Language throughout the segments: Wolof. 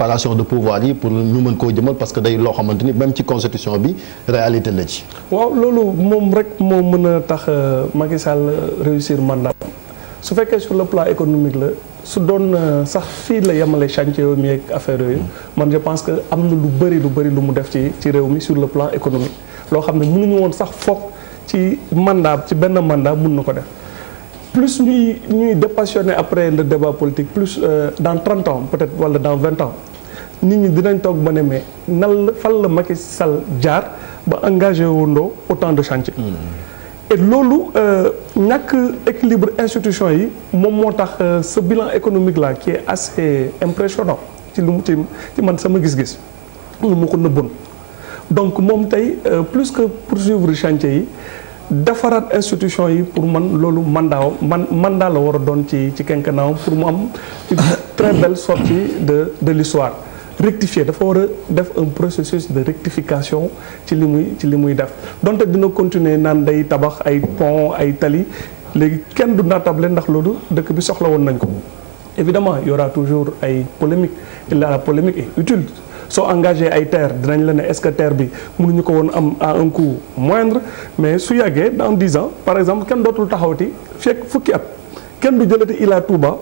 séparation de pouvoir yi pour ñu mën koo jëmal parce que day loo xamante ni même ci constitution bi réalité la ci. waaw loolu moom rek moo mën a tax Macky Sall réussir mandat su fekkee sur le plan économique la su doon sax fii la yemale chantier mi ak affaire yooyu man je pense que am na lu bëri lu mu def ci réew mi sur le plan économique loo xam ne mënuñu woon sax foog ci mandat ci benn mandat mun na ko def. plus ñuy dépassionné après le débat politique plus dans 30 ans peut-être wala dans 20 ans nit ñi dinañ toog ba ne mais fan la Macky Sall jaar ba engagé wondoo autant de chantier et loolu ñàkk équilibre institution yi moom moo tax ce bilan économique là qui est assez impressionnant ci lu mu ci man sama gis-gis lu ma ko nëbboon donc moom tey plus que poursuivre chantier yi defaraat institution yi pour man loolu mandat la war a doon ci quinquennat pour mu am une très belle sortie de l'histoire rectifier dafa war a def un processus de rectification ci li muy def donte dina continuer naan day tabax ay pont ay tali léegi kenn du naatable ndax loolu dëkk bi soxla woon nañ ko évidemment il y aura toujours ay polémique la polémique est utile soo engagé ay terre dinañ la ne est-ce que terre bi mënuñu ko woon am à un coût moindre mais su yàggee dans 10 ans par exemple kenn dootul taxawati fekk fukki at kenn du jëlati Ila Touba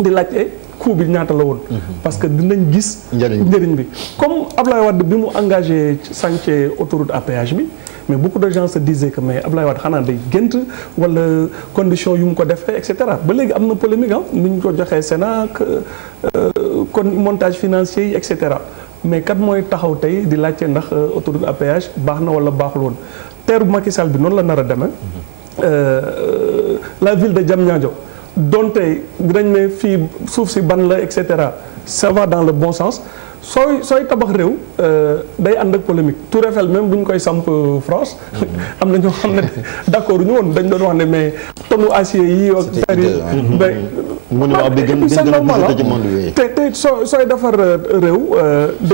di laajte coût bi ñaata la woon. parce que dinañ gis. njëriñ bi comme Ablaye Wade bi mu engagé chantier autoroute à péage bi mais beaucoup de gens se disaient que mais Ablaye Wade xanaa day gént wala condition yu mu ko defee et cetera ba léegi am na polémique ni ñu ko joxee Sénat kon montage financier yi et cetera. mais kat mooy taxaw tey di laajte ndax autoroute à péage baax na wala baaxul woon terre bu Macky Sall bi noonu la nar a demee la ville de Diamniadio donte dinañ ne fii suuf si ban la et cetera ça va dans le bon sens sooy tabax réew day ànd ak polémique Tour Eiffel même bu ñu koy samp France am na ñoo xam ne d'accord ñu woon dañ doon wax ne mais tonneau acier yi ak fer yi c'est normal te sooy defar réew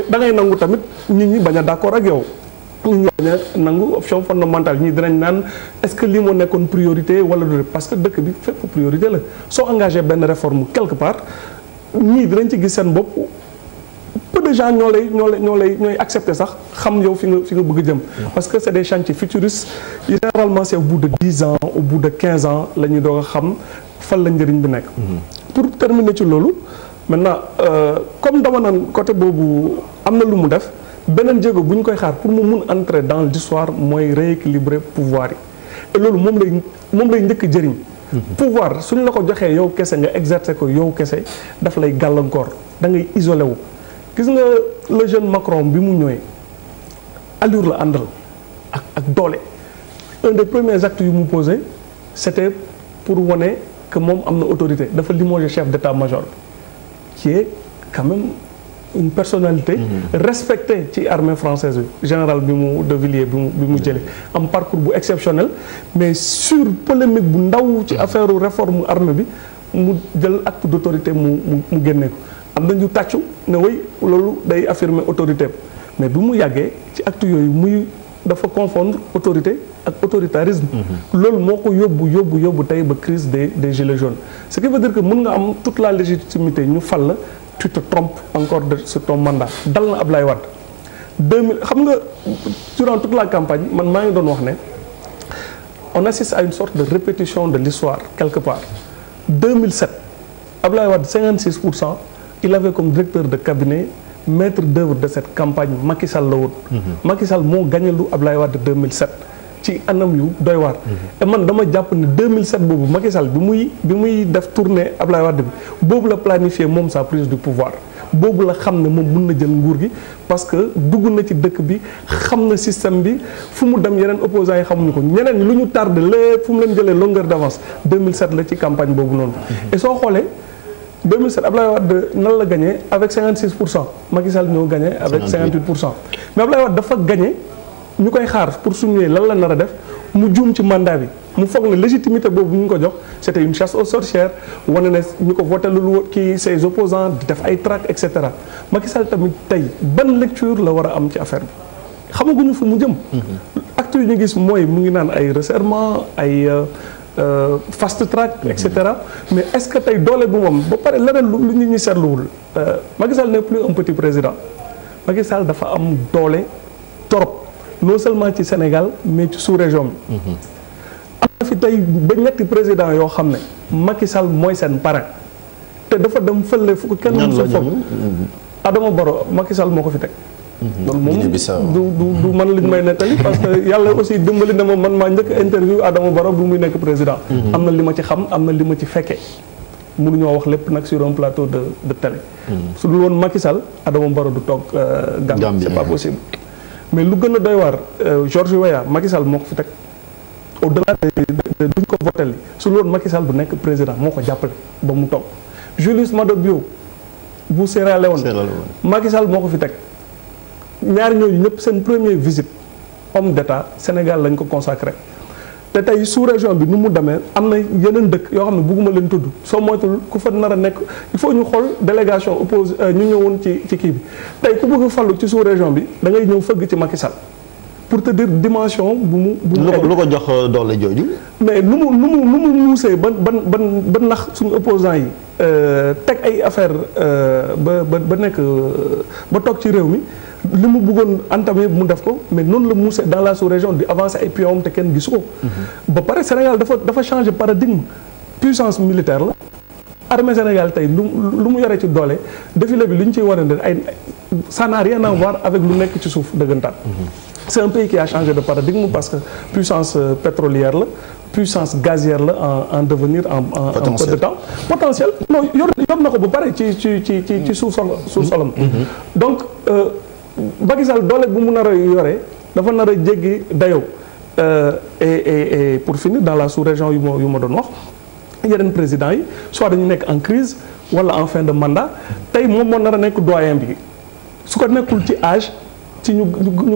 da ngay nangu tamit nit ñi bañ a d'accord ak yow nit ñi bañ a nangu option fondamentale ñii dinañ naan est-ce que lii moo nekkoon priorité wala du parce que dëkk bi fépp priorité la soo engagé benn réforme quelque part ñii dinañ ci gis seen bopp peu de gens ñooy accepter sax xam yow fi nga bëgg jëm parce que c'est des chantiers futuristes généralement c'est au bout de 10 ans au bout de 15 ans la ñuy doog a xam fan la njëriñ bi nekk pour terminer ci loolu maintenant comme dama naan côté boobu am na lu mu def beneen jéego bu ñu koy xaar pour mu mun entrer dans l'histoire mooy rééquilibrer pouvoir yi et loolu moom lay njëkk jëriñ pouvoir suñ la ko joxee yow kese nga exercer ko yow kese daf lay gàllankoor da ngay isolé wu gis nga le jeune Macron bi mu ñëwee allure la àndal ak doole un des premiers actes yu mu posé c'était pour wane que moom am na autorité dafa limogé chef d'état-major qui est quand même une personnalité respectée ci armée française bi général bi mu de Villiers bi mu jëlee am parcours bu exceptionnel mais sur polémique bu ndaw ci affaire réforme armée bi mu jël acte d'autorité mu génne ko am na ñu tàccu ne way loolu day affirmer autorité mais bi mu yàggee ci acte yooyu muy dafa confondre autorité ak autoritarisme loolu moo ko yóbbu tey ba crise des gilets jaunes ce qui veut dire que mën nga am toute la légitimité ñu fal la tu te trompes encore sur ton mandat dal na Ablaye Wade 2000 xam nga durant toute la campagne man maa ngi doon wax ne on assiste à une sorte de répétition de l'histoire quelque part 2007 Ablaye Wade 56% il avait comme directeur de cabinet maître d'œuvre de cette campagne Macky Sall la woon Macky Sall moo gagné lu Ablaye Wade 2007 ci anam yu doy waar et man dama jàpp ne 2007 boobu Macky Sall bi muy def tournée Ablaye Wade bi boobu la planifié moom sa prise du pouvoir boobu la xam ne moom mën na jël nguur gi parce que dugg na ci dëkk bi xam na système bi fu mu dem yeneen opposants yi xamuñu ko ñeneen ñi lu ñu tardé lépp fu mu leen jëlee longueur d'avance 2007 la ci campagne boobu noonu et soo xoolee 2007 Ablaye Wade nan la gagné avec 56% Macky Sall ñoo gagné avec 58% mais Ablaye Wade dafa gagné ñu koy xaar pour su ñëwee lan la nar a def mu juum ci mandat bi mu foog ne légitimité boobu ñu ko jox c'était une chasse aux sorcières wane ne ñu ko voté lu kii ses opposants di def ay trac et cetera Macky Sall tamit tey ban lecture la war a am ci affaire bi xamaguñu fu mu jëm. actes yu ñu gis mooy mu ngi naan ay resserrement ay fast track et cetera mais est-ce que tey doole bu moom ba pare leneen lu nit ñi seetluwul Macky Sall n'est plus un petit président Macky Sall dafa am doole trop non seulement ci Sénégal mais ci sous-région bi am na fi tey ba ñetti président yoo xam ne Macky Sall mooy seen parrain te dafa dem fële fu ko kenn mu sa foog Adama Barrow Macky Sall moo ko fi teg loolu moom du man liñ may nettali parce que yàlla aussi dimbali na ma man maa njëkk interview Adama Barrow bu muy nekk président am na li ma ci xam am na li ma ci fekkee mënuñoo wax lépp nag sur un plateau de télé su dul woon Macky Sall Adama Barrow du toog Gambie c'est pas possible mais lu gën a doy waar George Weah Macky Sall moo ko fi teg au-delà de duñ ko voté li su dul woon Macky Sall du nekk président moo ko jàppale ba mu toog Julius Maada Bio bu Sierra Leone Macky Sall moo ko fi teg ñaari ñooñu ñëpp seen première visite homme d'État Sénégal lañ ko consacré te tey sous-région bi nu mu demee am na yeneen dëkk yoo xam ne bugguma leen tudd soo moytul ku fa nar a nekk il faut ñu xool délégation oppose ñu ñëwoon ci kii bi tey ku bëgg fallu ci sous-région bi da ngay ñëw fëgg ci Macky Sall pour te dire dimension bu mu lu ko jox doole jooju mais nu mu muusee ba nax suñu opposants yi teg ay affaire ba nekk ba toog ci réew mi li mu bëggoon entamé mu def ko mais noonu la muusee dans la sous-région di avancer ay pions te kenn gisu ko ba pare Sénégal dafa changer paradigme puissance militaire la armée Sénégal tey lu mu yore ci doole défilé bi lu ñu ciy war a def ay ça n'a rien à voir avec lu nekk ci suuf dëggantaan c'est un pays qui a changé de paradigme parce que puissance pétrolière la puissance gazière la en devenir en peu de temps potentiel non yor na ko ba pare ci suuf-solom donc Macky Sall doole bu mu nar a yore dafa nar a jéggi dayoo et pour finir dans la sous-région yu ma doon wax yeneen présidents yi soit dañu nekk en crise wala en fin de mandat tey moom moo nar a nekk doyen bi su ko nekkul ci âge ci ñu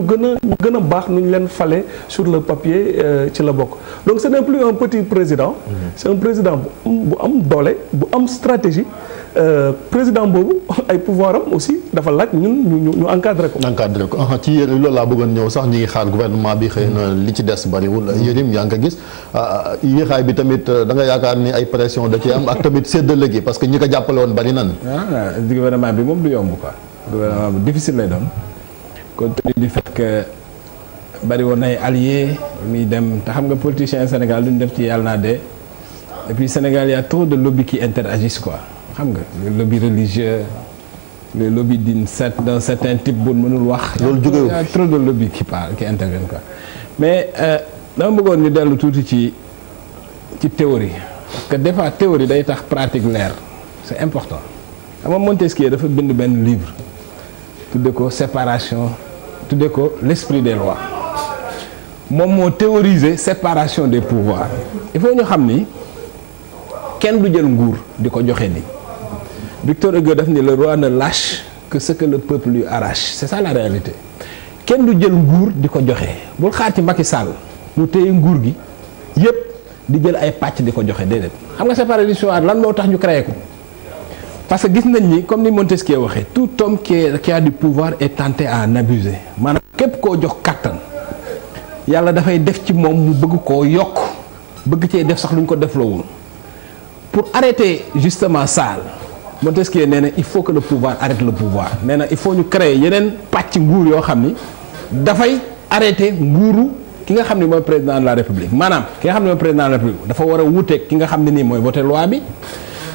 gën a baax nu ñu leen fale sur le papier ci la bokk donc ce n'est plus un petit président c'est un président bu am doole bu am stratégie président boobu ay pouvoir am aussi dafa laaj ñun ñu encadré ko ci loolu laa bëggoon ñëw sax ñi ngi xaar gouvernement bi xëy na li ci des bariwul Yérim yaa ngi ko gis yéexaay bi tamit da nga yaakaar ni ay pression da ci am ak tamit séddale gi parce que ñi ko jàppale woon bari nan gouvernement bi moom du yomb quoi gouvernement bi difficile lay doon compte tenu du fait que bari woon ay alliés muy dem te xam nga politicien Sénégal duñ def ci yàlla naa dee et puis Sénégal y a trop de lobbies qui interagissent quoi xam nga le lobby religieux le lobby d'un certain type bu mënul wax. loolu jógewul y a trop de lobbies qui interviennent quoi mais dama bëggoon ñu dellu tuuti ci théorie parce que des fois théorie day tax pratique leer c'est important xam nga Montesquieu dafa bind benn livre tudde ko séparation tudde ko l'esprit des lois moom moo théoriser séparation des pouvoirs il faut ñu xam ni kenn du jël nguur di ko joxe ni Victor Hugo daf ni le roi ne lâche que ce que le peuple lui arrache c'est ça la réalité kenn du jël nguur di ko joxe bul xaar ci Macky Sall mu téye nguur gi yépp di jël ay pàcc di ko joxe déedéet xam nga séparation lan moo tax ñu créé ko parce que gis nañ ni comme ni Montesquieu waxee tout homme qui a du pouvoir est tenté à en abuser maanaam képp koo jox kàttan yàlla dafay def ci moom mu bëgg koo yokk bëgg cee def sax lu ñu ko defloowul pour arrêter justement ça Montesquieu nee na il faut que le pouvoir arrête le pouvoir nee na il faut ñu créer yeneen pàcc nguur yoo xam ni dafay arrêter nguuru ki nga xam ne mooy président de la république maanaam ki nga xam ne mooy président de la république dafa war a wuuteeg ki nga xam ne nii mooy voter loi bi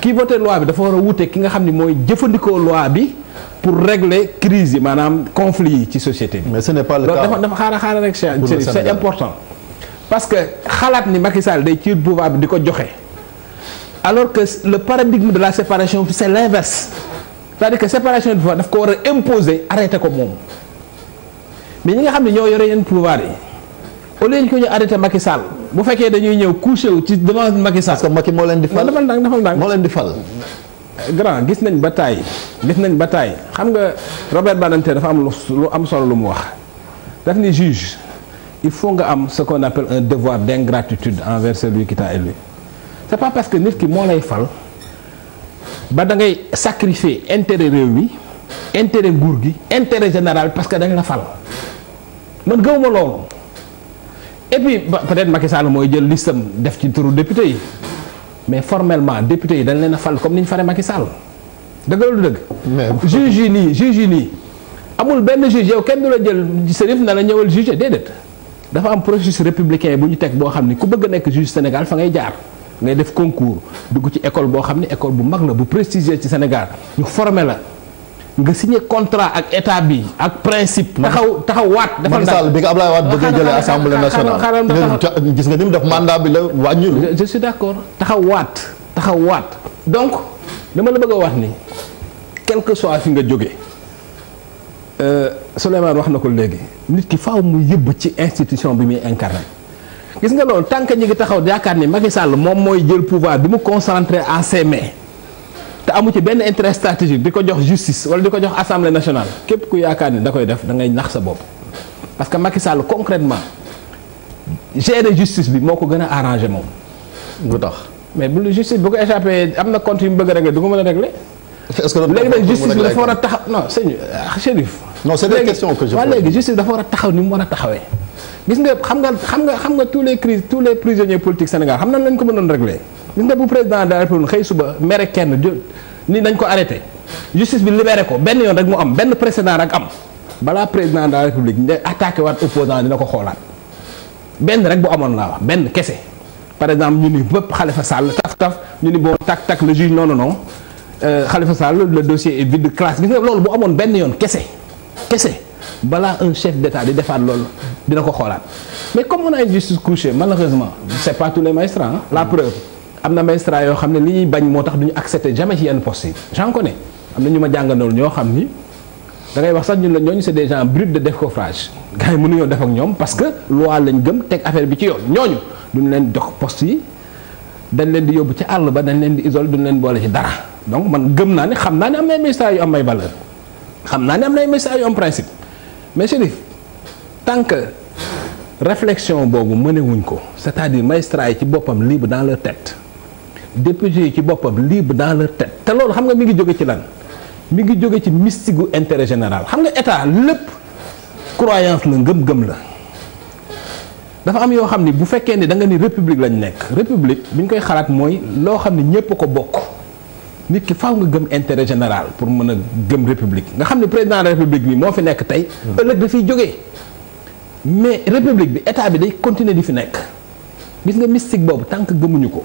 kii voter loi bi dafa war a wuuteeg ki nga xam ne mooy jëfandikoo loi bi pour régler crise yi maanaam conflit yi ci société bi. mais ce n'est pas le cas dafa xaaral rek c'est important parce que xalaat ni Macky Sall day ci pouvoir bi di ko joxe alors que le paradigme de la séparation c'est l'inverse c'est-à-dire que séparation du pouvoir daf ko war a imposer arrêter ko moom mais ñi nga xam ne ñoo yore yenn pouvoir yi au lieu que ñu arrêter Macky Sall bu fekkee dañuy ñëw couché wu ci devant Macky Sall. parce que Macky moo leen di fal defal ndànk moo leen di fal. grand gis nañ ba taay xam nga Robert Badinter dafa am lu am solo lu mu wax daf ni juge il faut nga am ce qu'on appelle un devoir d'ingratitude envers celui qui t'a élu c'est pas parce que nit ki moo lay fal ba da ngay sacrifier intérêt réew mi intérêt nguur gi intérêt général parce que dañ la fal man gëwuma loolu et puis peut-être Macky Sall mooy jël listam def ci turu député yi mais formellement député yi dañ leen a fal comme ni ñu faree Macky Sall dëgg la lu dëgg. mais juge yi nii amul benn juge yow kenn du la jël Serif na la ñëwal juge déedéet dafa am processus républicain bu ñu teg boo xam ni ku bëgg a nekk juge Sénégal fa ngay jaar ngay def concours dugg ci école boo xam ni école bu mag la bu prestigieux ci Sénégal ñu formé la. nga signé contrat ak état bi ak principe. taxaw waat. defal Macky Sall bi nga Ablaye Wade bëggee jëlee assemblée nationale. gis nga ni mu def mandat bi la wàññilu. je suis d'accord taxaw waat donc dama la bëgg a wax ni quel que soit fi nga jógee Souleymane wax na ko léegi nit ki faaw mu yëbb ci institution bi muy incarné. gis nga loolu tant que ñi ngi taxaw yaakaar ni Macky Sall moom mooy jël pouvoir bi mu concentré en ses mains. te amu ci benn intérêt stratégique di ko jox justice wala di ko jox assemblée nationale képp ku yaakaar ni da koy def da ngay nax sa bopp parce que Macky Sall concrètement gérer justice bi moo ko gën a arrangé moom. lu tax mais bu justice bu ko échappé am na compte yu mu bëgg a régler du ko mën a régler. est-ce que léegi nag justice bi dafa war a taxaw non sëñ Chérif. non c'est des questions que je pose. léegi justice dafa war a taxaw ni mu war a taxawee. gis nga xam nga tous les prisonniers politiques Sénégal xam nañ lañ ko mënoon régler. gis nga bu président de la République xëy suba mere kenn ni nañ ko arrêté justice bi libéré ko benn yoon rek mu am benn précédent rek am balaa président de la République nga attaqué waat opposant dina ko xoolaat benn rek bu amoon laa wax benn kese par exemple ñu ni bépp Khalifa Sall taf ñu ni bon tak le juge non Khalifa Sall le dossier est vide de classe gis nga loolu bu amoon benn yoon kese balaa un chef d'État di defaat loolu dina ko xoolaat mais comme on a une justice couchée malheureusement c'est pas tous les magistrats la preuve am na magistrat yoo xam ne li ñuy bañ moo tax du ñu accepter jamais ci yenn postes yi j'en connais am na ñu ma jàngandool ñoo xam ni da ngay wax sax ñun la ñooñu c'est des gens bruts de décoffrage gars yi mënuñoo def ak ñoom parce que loi lañ gëm teg affaire bi ci yoon ñooñu duñ leen jox postes yi dañ leen di yóbbu ci àll ba dañ leen di isoler duñ leen boole ci dara donc man gëm naa ne xam naa ne am na ay magistrats yu am ay valeur xam naa ne am na ay magistrats yu am principe mais Chérif tant que réflexion boobu mënewuñ ko c'est-à-dire magistrats yi ci boppam libre dans leur tête députés yi ci boppam libre dans leur tête te loolu xam nga mi ngi jóge ci lan mi ngi jóge ci mystique gu intérêt général xam nga état lépp croyance la ngëm-ngëm la dafa am yoo xam ni bu fekkee ni da nga ni république lañ nekk république bi ñu koy xalaat mooy loo xam ne ñépp ko bokk nit ki faaw nga gëm intérêt général pour mën a gëm république nga xam ne président de la république bi moo fi nekk tey ëllëg dafiy jógee mais république bi état bi day continuer di fi nekk gis nga mystique boobu tant que gëmuñu ko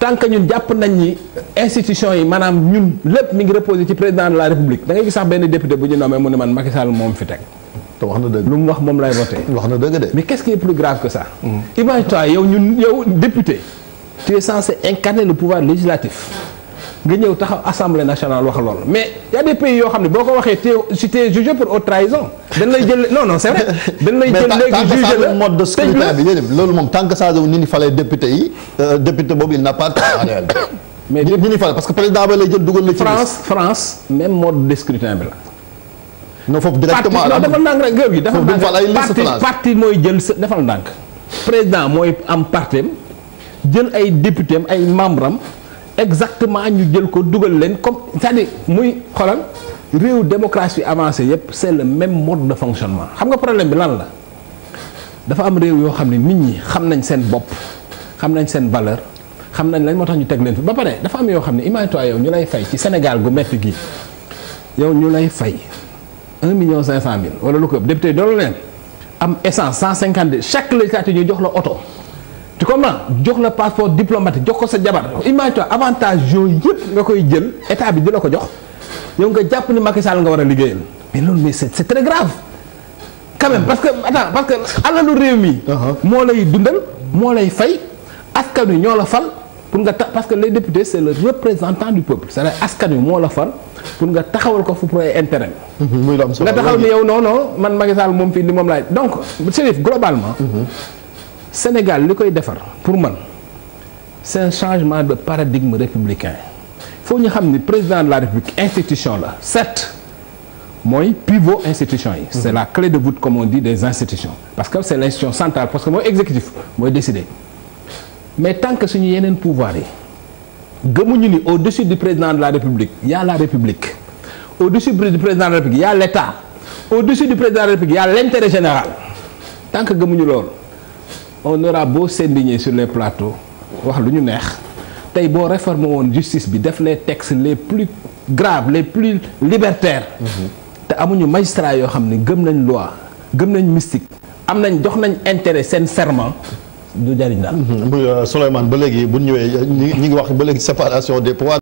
tant que ñun jàpp nañ ni institution yi maanaam ñun lépp mi ngi reposé ci président de la république da ngay gis sax benn député bu ñu nommé mu ne man Macky Sall moom fi teg. te wax na dëgg lu mu wax moom lay voté. wax na dëgg de. mais qu'est-ce qui est plus grave que ça. imagine-toi yow député tu es censé incarner le pouvoir législatif nga ñëw taxaw assemblée nationale wax loolu mais y a des pays yoo xam ne boo ko waxee si t'es jugé pour haute trahison dañ lay jël non c'est vrai dañ lay jël léegi jugé la mode de scrutin bi yéen loolu moom tant que ça ni ni falee député yi député boobu il n'a pas en réalité mais ni ni fale parce que président ba lay jël dugal la ci France même mode de scrutin bi la non foofu directement non defal ndànk rek gër gi defal ndànk parti mooy jël defal ndànk président mooy am partem jël ay député am ay membre am exactement ñu jël ko dugal leen comme c'est-à-dire muy xoolal réew démocratie avancée yépp c'est le même mode de fonctionnement xam nga problème bi lan la dafa am réew yoo xam ne nit ñi xam nañ seen bopp xam nañ seen valeur xam nañ lañ moo tax ñu teg leen fi ba pare dafa am yoo xam ne imagine-toi yow ñu lay fay ci Sénégal gu metti gi yow ñu lay fay 1,5 million wala lu ko ëpp député doolu leen am essence 152 chaque législature ñu jox la oto tu comprends jox la passeport diplomatique jox ko sa jabar imagine-toi avantage yooyu yëpp nga koy jël état bi di la ko jox yow nga jàpp ni Macky Sall nga war a liggéeyal mais loolu mais c'est très grave quand même parce que alalu réew mi moo lay dundal moo lay fay askan wi ñoo la fal pour nga parce que les députés c'est le représentant du peuple c'est-à-dire askan wi moo la fal pour nga taxawal ko fu pour ay intérêt nga taxaw ni yow non man Macky Sall moom fii li moom laay donc Chérif globalement Sénégal li koy defar pour man c'est un changement de paradigme républicain faut ñu xam ni président de la République institution la certes mooy pivot institution yi c'est la clé de voûte comme on dit des institutions parce que c'est l'institution centrale parce que mooy exécutif mooy décider mais tant que suñu yeneen pouvoir yi gëmuñu ni au-dessus du président de la République il y a la République au-dessus du président de la République il y a l'État au-dessus du président de la République il y a l'intérêt général tant que gëmuñu loolu on aura beau s'indigner sur les plateaux wax lu ñu neex tey boo réformer woon justice bi def les textes les plus graves les plus libertaires te amuñu magistrat yoo xam ne gëm nañ loi gëm nañ mystique am nañ jox nañ intérêt seen serment du jariñ daal. Souleymane ba léegi bu ñu ñëwee ñi ngi wax ba léegi séparation des pouvoirs.